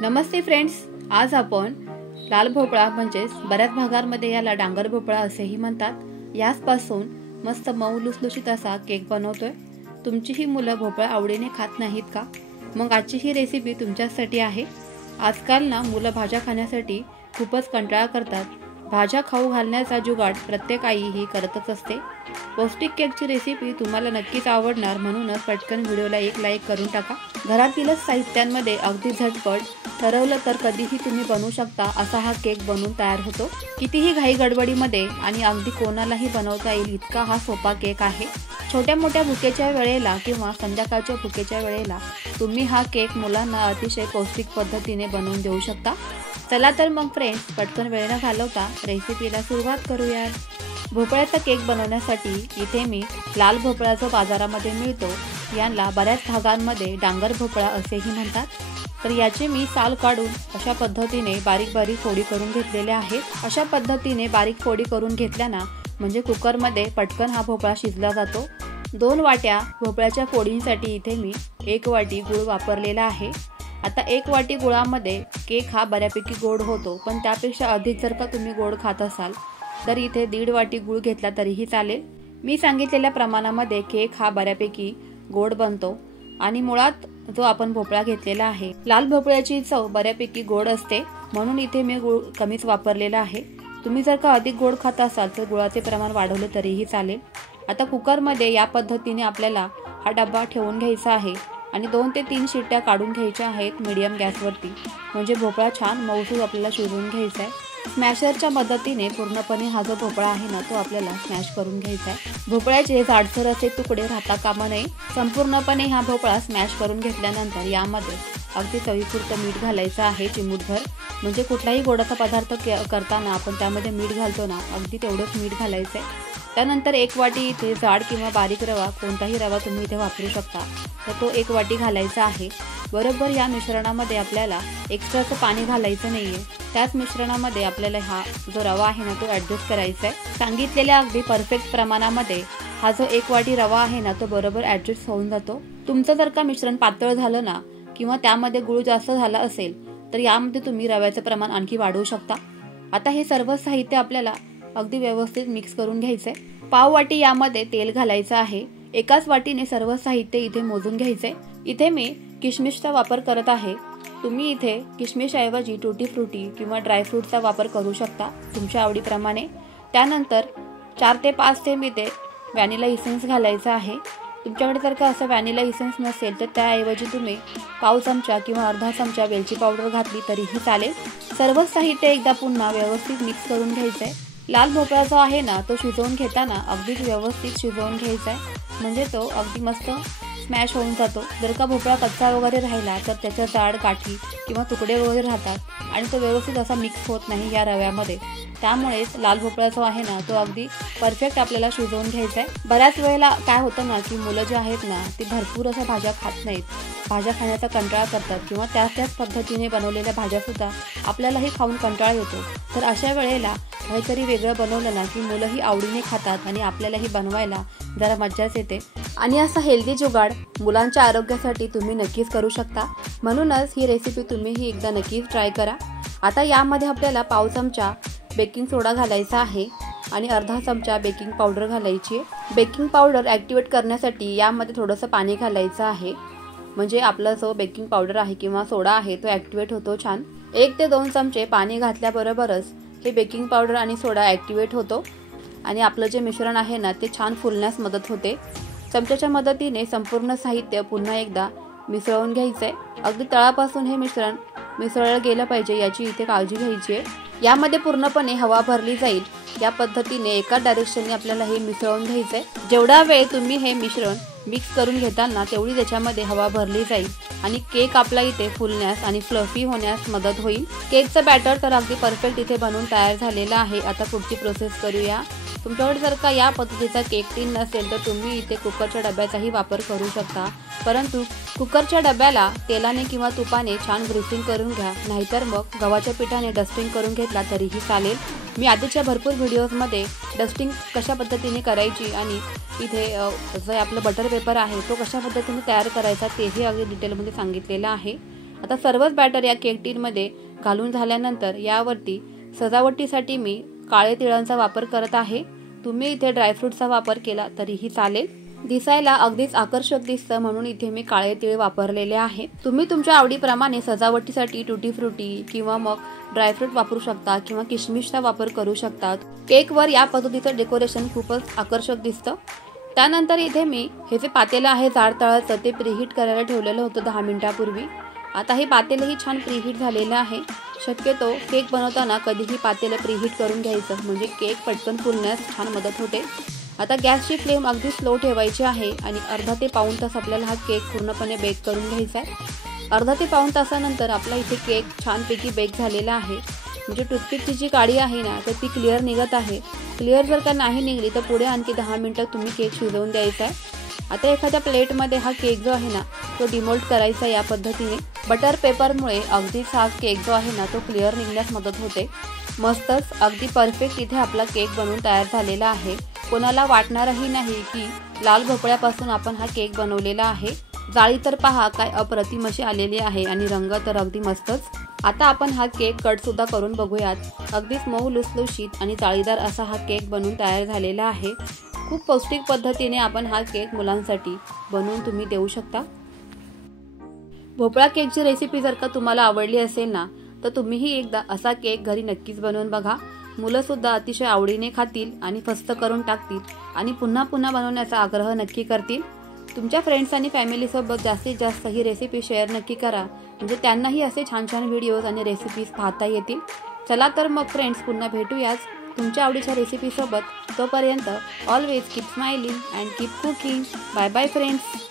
नमस्ते friends, आज आपण लाल भोपळा म्हणजेच बऱ्याच भागांमध्ये याला डांगर भोपळा असेही म्हणतात यापासून मस्त मऊ लुसलुशीत असा केक बनवतोय। तुमची ही मुलं भोपळा आवडीने खात नाहीत का? मग आजची ही रेसिपी तुमच्यासाठी आहे। आजकाल ना मुलं भाज्या खाण्यासाठी खूपच कंटाळा करतात। भाज्या खाऊ घालण्याचा जुगाड प्रत्येक आई ही करतच असते। पौष्टिक केकची रेसिपी तुम्हाला नक्कीच आवडणार, म्हणूनच पटकन व्हिडिओला एक लाईक करून टाका। घरातीलच साहित्यांमध्ये अगदी झटपट ठरवलं तर कधीही तुम्ही बनवू शकता असा हा केक बनवून तयार होतो। कितीही घाई गडबडीमध्ये आणि अगदी कोणालाही बनवता येईल इतका हा सोपा केक आहे। छोट्या मोठ्या भुकेच्या वेळेला किंवा संध्याकाळच्या भुकेच्या वेळेला तुम्ही हा केक मुलांना अतिशय पौष्टिक पद्धतीने बनवून देऊ शकता। चला तर मग फ्रेंड्स, पटकन वेळ न घालवता रेसिपीला सुरुवात करूया। भोपळ्याचा केक बनवण्यासाठी इथे मी लाल भोपळा जो बाजारामध्ये मिळतो यांना बऱ्याच भागांमध्ये डांगर भोपळा असेही म्हणतात, तर याचे मी साल काढून अशा पद्धतीने बारीक बारीक फोडी करून घेतलेले आहेत। अशा पद्धतीने बारीक फोडी करून घेतल्याना म्हणजे कुकरमध्ये पटकन हा भोपळा शिजला जातो। 2 वाट्या भोपळ्याच्या फोडींसाठी इथे मी 1 वाटी गूळ वापरलेला आहे। आता 1 वाटी गुळामध्ये केक हा बऱ्यापैकी गोड होतो, पण त्यापेक्षा अधिक जर का तुम्ही गोड खात असाल तर इथे 1.5 वाटी गूळ घेतला तरीही चालेल। मी सांगितलेल्या प्रमाणामध्ये केक हा बऱ्यापैकी गोड बनतो आणि मुळात जो आपण भोपळा घेतलेला आहे लाल भोपळ्याची चव बऱ्यापैकी गोड असते, म्हणून इथे मी गूळ कमीच वापरलेला आहे। तुम्ही जर का अधिक गोड खात असाल तर गुळाचे प्रमाण वाढवले तरीही चालेल। आता कुकरमध्ये या पद्धतीने आपल्याला हा डब्बा ठेवून घ्यायचा आहे आणि 2 ते 3 शिट्ट्या काढून घ्यायच्या आहेत मीडियम गॅसवरती, म्हणजे भोपळा छान मऊसूद आपल्याला शिजवून घ्यायचा आहे। स्मॅशरच्या मदतीने पूर्णपणे हा जो भोपळा आहे ना तो आपल्याला स्मॅश करून घ्यायचा आहे। भोपळ्याचे जाडसर असे तुकडे राहता कामा नये। संपूर्णपणे हा भोपळा स्मॅश करून घेतल्यानंतर यामध्ये अगदी चवीपुरतं मीठ घालायचं आहे, चिमूटभर। म्हणजे कुठलाही गोडाचा पदार्थ करताना आपण त्यामध्ये मीठ घालतो ना, अगदी तेवढंच मीठ घालायचं आहे। त्यानंतर 1 वाटी इथे जाड किंवा बारीक रवा, कोणताही रवा तुम्ही इथे वापरू शकता, तर तो 1 वाटी घालायचा आहे। बरोबर या मिश्रणामध्ये आपल्याला एक्स्ट्राचं पाणी घालायचं नाहीये। त्याच मिश्रणामध्ये आपल्याला हा जो रवा आहे ना तो ॲडजस्ट करायचा आहे। सांगितलेल्या अगदी परफेक्ट प्रमाणामध्ये हा जो 1 वाटी रवा आहे ना तो बरोबर ॲडजस्ट होऊन जातो। तुमचं जर का मिश्रण पातळ झालं ना किंवा त्यामध्ये गूळ जास्त झाला असेल तर यामध्ये तुम्ही रव्याचं प्रमाण आणखी वाढवू शकता। आता हे सर्व साहित्य आपल्याला अगदी व्यवस्थित मिक्स करून घ्यायचंय। पाव वाटी यामध्ये तेल घालायचं आहे। एकाच वाटीने सर्व साहित्य इथे मोजून घ्यायचंय। इथे मी किशमिशचा वापर करत आहे। तुम्ही इथे किशमिशऐवजी टुटी फ्रुटी किंवा ड्रायफ्रूटचा वापर करू शकता तुमच्या आवडीप्रमाणे। त्यानंतर 4 ते 5 थेंब इथे व्हॅनिला इसेन्स घालायचा आहे। तुमच्याकडे जर का असं व्हॅनिला इसेन्स नसेल तर त्याऐवजी तुम्ही पाव चमचा किंवा अर्धा चमचा वेलची पावडर घातली तरीही चालेल। सर्व साहित्य एकदा पुन्हा व्यवस्थित मिक्स करून घ्यायचंय। लाल भोपळा जो आहे ना तो शिजवून घेताना अगदीच व्यवस्थित शिजवून घ्यायचा आहे, म्हणजे तो अगदी मस्त स्मॅश होऊन जातो। जर का भोपळा कच्चा वगैरे राहिला तर त्याच्या जाड गाठी किंवा तुकडे वगैरे राहतात आणि तो व्यवस्थित असा मिक्स होत नाही या रव्यामध्ये। त्यामुळेच लाल भोपळा जो आहे ना तो अगदी परफेक्ट आपल्याला शिजवून घ्यायचा आहे। बऱ्याच वेळेला काय होतं ना की मुलं जे आहेत ना ती भरपूर अशा भाज्या खात नाहीत, भाज्या खाण्याचा कंटाळा करतात किंवा त्याच पद्धतीने बनवलेल्या भाज्यासुद्धा आपल्यालाही खाऊन कंटाळा येतो। तर अशा वेळेला काहीतरी वेगळं बनवलं ना की मुलंही आवडीने खातात आणि आपल्यालाही बनवायला जरा मज्जाच येते। आणि असा हेल्दी जुगाड मुलांच्या आरोग्यासाठी तुम्ही नक्कीच करू शकता, म्हणूनच ही रेसिपी तुम्हीही एकदा नक्कीच ट्राय करा। आता यामध्ये आपल्याला पाव चमचा बेकिंग सोडा घालायचा आहे आणि अर्धा चमचा बेकिंग पावडर घालायची आहे। बेकिंग पावडर ॲक्टिवेट करण्यासाठी यामध्ये थोडंसं पाणी घालायचं आहे, म्हणजे आपला जो बेकिंग पावडर आहे किंवा सोडा आहे तो ॲक्टिवेट होतो छान। 1 ते 2 चमचे पाणी घातल्याबरोबरच हे बेकिंग पावडर आणि सोडा ॲक्टिवेट होतो आणि आपलं जे मिश्रण आहे ना ते छान फुलण्यास मदत होते। चमच्याच्या मदतीने संपूर्ण साहित्य पुन्हा एकदा मिसळून घ्यायचंय। अगदी तळापासून हे मिश्रण मिसळलं गेलं पाहिजे याची इथे काळजी घ्यायची आहे। यामध्ये पूर्णपणे हवा भरली जाईल या पद्धतीने एका डायरेक्शनने आपल्याला हे मिसळून घ्यायचंय। जेवढा वेळ तुम्ही हे मिश्रण मिक्स करून घेताना तेवढी त्याच्यामध्ये हवा भरली जाईल आणि केक आपला इथे फुलण्यास आणि फ्लफी होण्यास मदत होईल। केकचं बॅटर तर अगदी परफेक्ट इथे बनवून तयार झालेलं आहे। आता पुढची प्रोसेस करूया। तुमच्याकडे जर का या पद्धतीचा केक टीन नसेल तर तुम्ही इथे कुकरच्या डब्याचाही वापर करू शकता, परंतु कुकरच्या डब्याला तेलाने किंवा तुपाने छान ग्रीसिंग करून घ्या, नाहीतर मग गव्हाच्या पिठाने डस्टिंग करून घेतला तरीही चालेल। मी आधीच्या भरपूर व्हिडिओजमध्ये डस्टिंग कशा पद्धतीने करायची आणि इथे जो आपलं बटर पेपर आहे तो कशा पद्धतीने तयार करायचा तेही अगदी डिटेलमध्ये सांगितलेलं आहे। आता सर्वच बॅटर या केक टीनमध्ये घालून झाल्यानंतर यावरती सजावटीसाठी मी काळे तिळांचा वापर करत आहे. तुम्ही इथे ड्रायफ्रूटचा वापर केला तरीही चालेल. दिसायला अगदीच आकर्षक दिसतं म्हणून इथे मी काळे तीळ वापरलेले आहे. तुम्ही तुमच्या आवडीप्रमाणे सजावटीसाठी टुटी फ्रुटी किंवा मग ड्रायफ्रूट वापरू शकता किंवा किशमिशचा वापर करू शकता. केकवर या पद्धतीचं डेकोरेशन खूपच आकर्षक दिसतं. त्यानंतर इथे मी हे जे पातेलं आहे जाड तळाचं ते प्रीहीट करायला ठेवलेलं होतं 10 मिनिटापूर्वी. आता हे पातेलंही छान प्रीहीट झालेलं आहे. शक्यतो केक बनवताना कधीही पातेलं प्रीहीट करून घ्यायचं म्हणजे केक पटकन फुलण्यास छान मदत होते. आता गॅसची फ्लेम अगदी स्लो ठेवायची आहे आणि अर्धा ते पाऊण तास आपल्याला हा केक पूर्णपणे बेक करून घ्यायचा आहे. अर्धा ते पाऊण तासानंतर आपला इथे केक छानपैकी बेक झालेला आहे. म्हणजे टूथपिकची जी काडी आहे ना तर ती क्लिअर निघत आहे. क्लिअर जर का नाही निघली तर पुढे आणखी 10 मिनिटं तुम्ही केक शिजवून द्यायचा आहे. आता एखाद्या प्लेटमध्ये हा केक जो आहे ना तो डिमोल्ड करायचा या पद्धतीने. बटर पेपरमुळे अगदीच हा केक जो आहे ना तो क्लिअर निघण्यास मदत होते. मस्तच अगदी परफेक्ट इथे आपला केक बनवून तयार झालेला आहे. कोणाला वाटणारही नाही की लाल भोपळ्यापासून आपण हा केक बनवलेला आहे. जाळी तर पहा काय अप्रतिम अशी आलेली आहे आणि रंग तर अगदी मस्तच. आता आपण हा केक कट सुद्धा करून बघूयात. अगदीच मऊ लुसलुशीत आणि जाळीदार असा हा केक बनवून तयार झालेला आहे. खूप पौष्टिक पद्धतीने आपण हा केक मुलांसाठी बनवून तुम्ही देऊ शकता. भोपळा केकची रेसिपी जर का तुम्हाला आवडली असेल ना तर तुम्हीही एकदा असा केक घरी नक्कीच बनवून बघा. मुलं सुद्धा अतिशय आवडीने खातील आणि फस्त करून टाकतील आणि पुन्हा पुन्हा बनवण्याचा आग्रह नक्की करतील. तुमच्या फ्रेंड्स आणि फॅमिलीसोबत जास्तीत जास्त ही रेसिपी शेअर नक्की करा म्हणजे त्यांनाही असे छान छान व्हिडिओज आणि रेसिपीज पाहता येतील. चला तर मग फ्रेंड्स पुन्हा भेटूयाच तुमच्या आवडीच्या रेसिपीसोबत. तोपर्यंत always keep smiling and keep cooking. Bye bye friends.